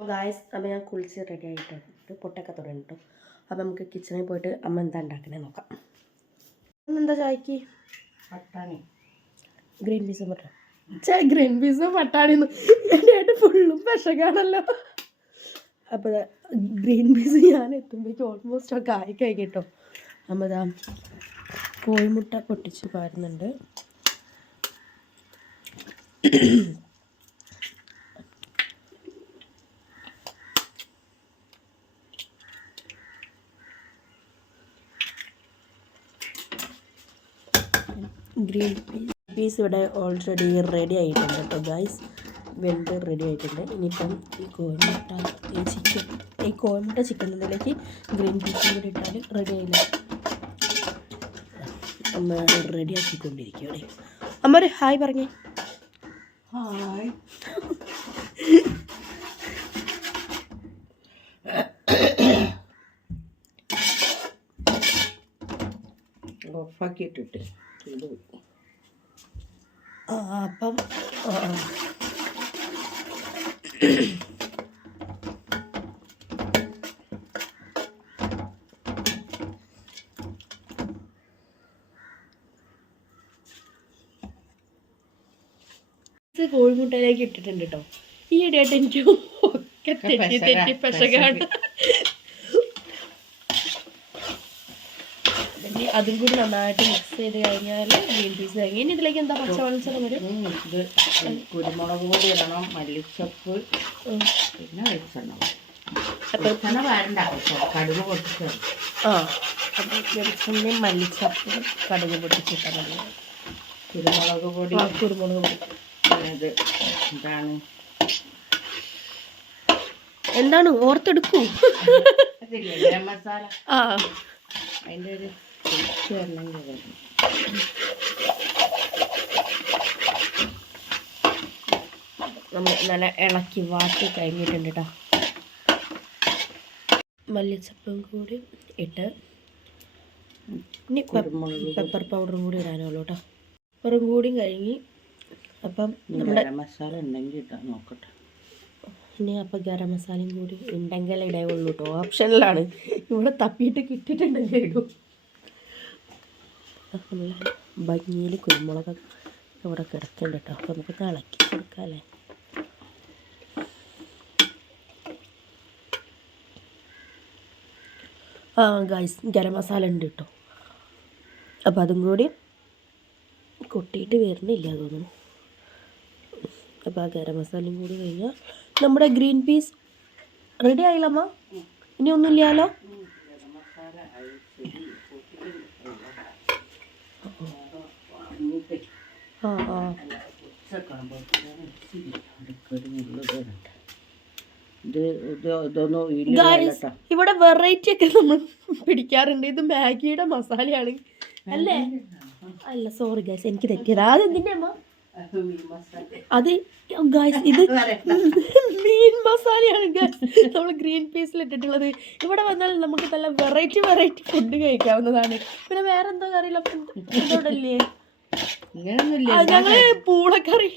Guys അപ്പോൾ ഞാൻ കുളിച്ച് റെഡി ആയിട്ടുണ്ട്, പൊട്ടൊക്കെ തുടങ്ങിട്ടോ. അപ്പോൾ നമുക്ക് കിച്ചണിൽ പോയിട്ട് അമ്മ എന്താ ഉണ്ടാക്കണേ നോക്കാം. എന്താ ചായക്ക്? പട്ടാണി ഗ്രീൻ പീസും പട്ടാണി. ഗ്രീൻ പീസും പട്ടാണിന്ന് എൻ്റെ ഫുള്ളും വിഷകാണല്ലോ. അപ്പോൾ ഗ്രീൻ പീസ് ഞാൻ എത്തുമ്പോഴേക്കും ഓൾമോസ്റ്റ് ഒക്കെ ആയി കഴിഞ്ഞിട്ടോ. അമ്മ ഇതാ കോഴിമുട്ട പൊട്ടിച്ച് പാരുന്നുണ്ട്. ഗ്രീൻ പീസ് ഇവിടെ ഓൾറെഡി റെഡി ആയിട്ടുണ്ട് കേട്ടോ ഗായ്സ്, വെന്ത് റെഡി ആയിട്ടുണ്ട്. ഇനിയിപ്പം ഈ കോഴിമുട്ട ചിക്കനിലേക്ക് ഗ്രീൻ പീസും കൂടി ഇട്ടാൽ റെഡി ആയില്ല. അമ്മ റെഡി ആക്കിക്കൊണ്ടിരിക്കുകയാണ്. അമ്മ ഒരു ഹായ് പറഞ്ഞേ. ഹായ്. ഓഫാക്കിയിട്ടിട്ട് അപ്പം കോഴിമുട്ടയിലേക്ക് ഇട്ടിട്ടുണ്ട് കേട്ടോ. ഈ ഇടയായിട്ട് എനിക്ക് ഒക്കെ തെറ്റി പെശകാണ്. അതും കൂടി നന്നായിട്ട് മിക്സ് ചെയ്ത് കഴിഞ്ഞാൽ ഗ്രീൻ പീസ് കഴിഞ്ഞ് ഇനി ഇതിലേക്ക് എന്താ പച്ചവെളിച്ചെണ്ണ വരും. ഇത് കുരുമുളക് പൊടി ഇടണം, മല്ലിച്ചപ്പ്, പിന്നെ വെളിച്ചെണ്ണ വരണ്ട, കടുക് പൊട്ടിച്ചു. അപ്പം വെളിച്ചെണ്ണയും മല്ലിച്ചപ്പും കടുക് പൊട്ടിച്ചിട്ടാൽ മതി. കുരുമുളക് പൊടി ഇത് എന്താണ് ഓർത്തെടുക്കൂ. ഗരം മസാല അതിൻ്റെ ഒരു നമ്മൾ നല്ല ഇളക്കി വാട്ടി കഴിഞ്ഞിട്ടുണ്ട് കേട്ടോ. മല്ലിച്ചപ്പും കൂടി ഇട്ട് ഇനി പെപ്പർ പൗഡറും കൂടി ഇടാനുള്ളൂ കേട്ടോ. പെപ്പറും കൂടിയും കഴിഞ്ഞ് അപ്പം നമ്മുടെ മസാല ഉണ്ടെങ്കിൽ ഇട്ടാൽ നോക്കട്ടെ. ഇനി അപ്പം ഗരം മസാലയും കൂടി ഉണ്ടെങ്കിൽ ഇടയുള്ളൂ കേട്ടോ, ഓപ്ഷനിലാണ്. ഇവിടെ തപ്പിയിട്ട് കിട്ടിയിട്ടുണ്ടെങ്കിൽ ഇടും. നല്ല ഭംഗിയിൽ കുരുമുളക് ഇവിടെ കിടക്കുന്നുണ്ട് കേട്ടോ. അപ്പം നമുക്ക് ഇളക്കി കൊടുക്കാമല്ലേ. ഗൈസ് ഗരം മസാല ഉണ്ട് കേട്ടോ. അപ്പം അതും കൂടി കൊട്ടിയിട്ട് വരുന്നില്ല തോന്നുന്നു. അപ്പോൾ ആ ഗരം മസാലയും കൂടി കഴിഞ്ഞാൽ നമ്മുടെ ഗ്രീൻ പീസ് റെഡി ആയില്ലമ്മ. ഇനി ഒന്നുമില്ലല്ലോ. ഇവിടെ വെറൈറ്റി ഒക്കെ നമ്മൾ പിടിക്കാറുണ്ട്. ഇത് മാഗിയുടെ മസാലയാണ് അല്ലേ? അല്ല സോറി ഗൈസ്, എനിക്ക് തെറ്റിയതാ. അതെന്തിൻ്റെ അമ്മ? അത് ഗൈസ് ഇത് മീൻ മസാലയാണ് ഗൈസ്, നമ്മൾ ഗ്രീൻ പീസിൽ ഇട്ടിട്ടുള്ളത്. ഇവിടെ വന്നാൽ നമുക്ക് നല്ല വെറൈറ്റി ഫുഡ് കഴിക്കാവുന്നതാണ്. പിന്നെ വേറെ എന്തോ കറിയില്ല ഇതോടല്ലേ ഞങ്ങള് പൂളക്കറി.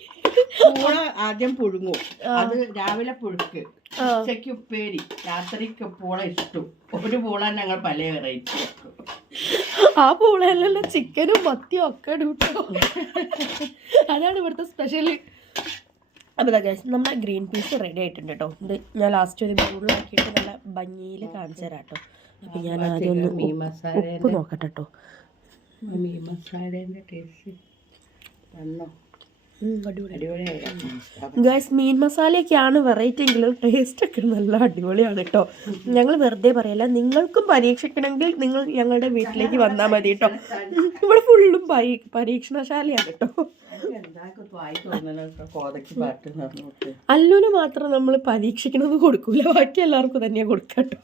പൂള ആദ്യം പുഴുങ്ങും, അത് രാവിലെ പുഴുക്ക്, ഉച്ചയ്ക്ക് ഉപ്പേരി, രാത്രിക്ക് പൂള ഇഷ്ടു. ഒരു പൂള ഞങ്ങൾ പല വെറൈറ്റി വെക്കും. ആ പൂളയല്ലല്ലോ ചിക്കനും മത്തിയും ഒക്കെ ഇട്ടോ. അതാണ് ഇവിടുത്തെ സ്പെഷ്യൽ. അപ്പോൾ ഇതാ ഗൈസ് നമ്മുടെ ഗ്രീൻ പീസ് റെഡി ആയിട്ടുണ്ട് കേട്ടോ. ഇത് ഞാൻ ലാസ്റ്റ് ഒരു ബൗളിലാക്കിയിട്ട് നല്ല ഭംഗിയിൽ കാണിച്ചു തരാം കേട്ടോ. അപ്പം ഞാൻ ആദ്യം ഒന്ന് ഉപ്പ് നോക്കട്ടെ കേട്ടോ. മീൻ മസാലേൻ്റെ ടേസ്റ്റ് ഗൈസ് മീൻ മസാലയൊക്കെയാണ് വെറൈറ്റി എങ്കിലും ടേസ്റ്റൊക്കെ നല്ല അടിപൊളിയാണ് കേട്ടോ. ഞങ്ങൾ വെറുതെ പറയല്ല, നിങ്ങൾക്കും പരീക്ഷിക്കണമെങ്കിൽ നിങ്ങൾ ഞങ്ങളുടെ വീട്ടിലേക്ക് വന്നാൽ മതി കേട്ടോ. ഇവിടെ ഫുള്ളും പരീക്ഷണശാലയാണ് കേട്ടോ. അല്ലുവിന് മാത്രം നമ്മൾ പരീക്ഷിക്കണത് കൊടുക്കൂല, ബാക്കി എല്ലാവർക്കും തന്നെയാണ് കൊടുക്കാം കേട്ടോ.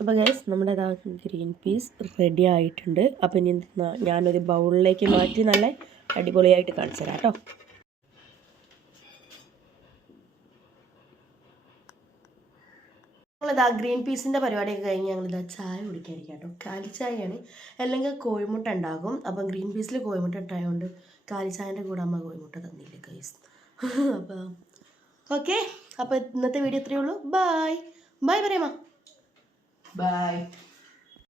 അപ്പോൾ ഗൈസ് നമ്മുടെ ഗ്രീൻ പീസ് റെഡി ആയിട്ടുണ്ട്. അപ്പം ഇനി ഞാനൊരു ബൗളിലേക്ക് മാറ്റി നല്ല അടിപൊളിയായിട്ട് കാണിച്ചു തരാം കേട്ടോ. ഞങ്ങളിതാ ഗ്രീൻ പീസിൻ്റെ പരിപാടിയൊക്കെ കഴിഞ്ഞ് ഞങ്ങളിതാ ചായ കുടിക്കാതിരിക്കാം കേട്ടോ. കാലി ചായയാണ്, അല്ലെങ്കിൽ കോഴിമുട്ട ഉണ്ടാകും. അപ്പം ഗ്രീൻ പീസിൽ കോഴിമുട്ട ഇട്ടായതുകൊണ്ട് കാലിച്ചായൻ്റെ കൂടെ അമ്മ കോഴിമുട്ട തന്നില്ല ഗൈസ്. അപ്പോൾ ഓക്കെ, അപ്പോൾ ഇന്നത്തെ വീഡിയോ ഇത്രയേ ഉള്ളൂ. ബൈ ബൈ പറയാമോ? ബൈ.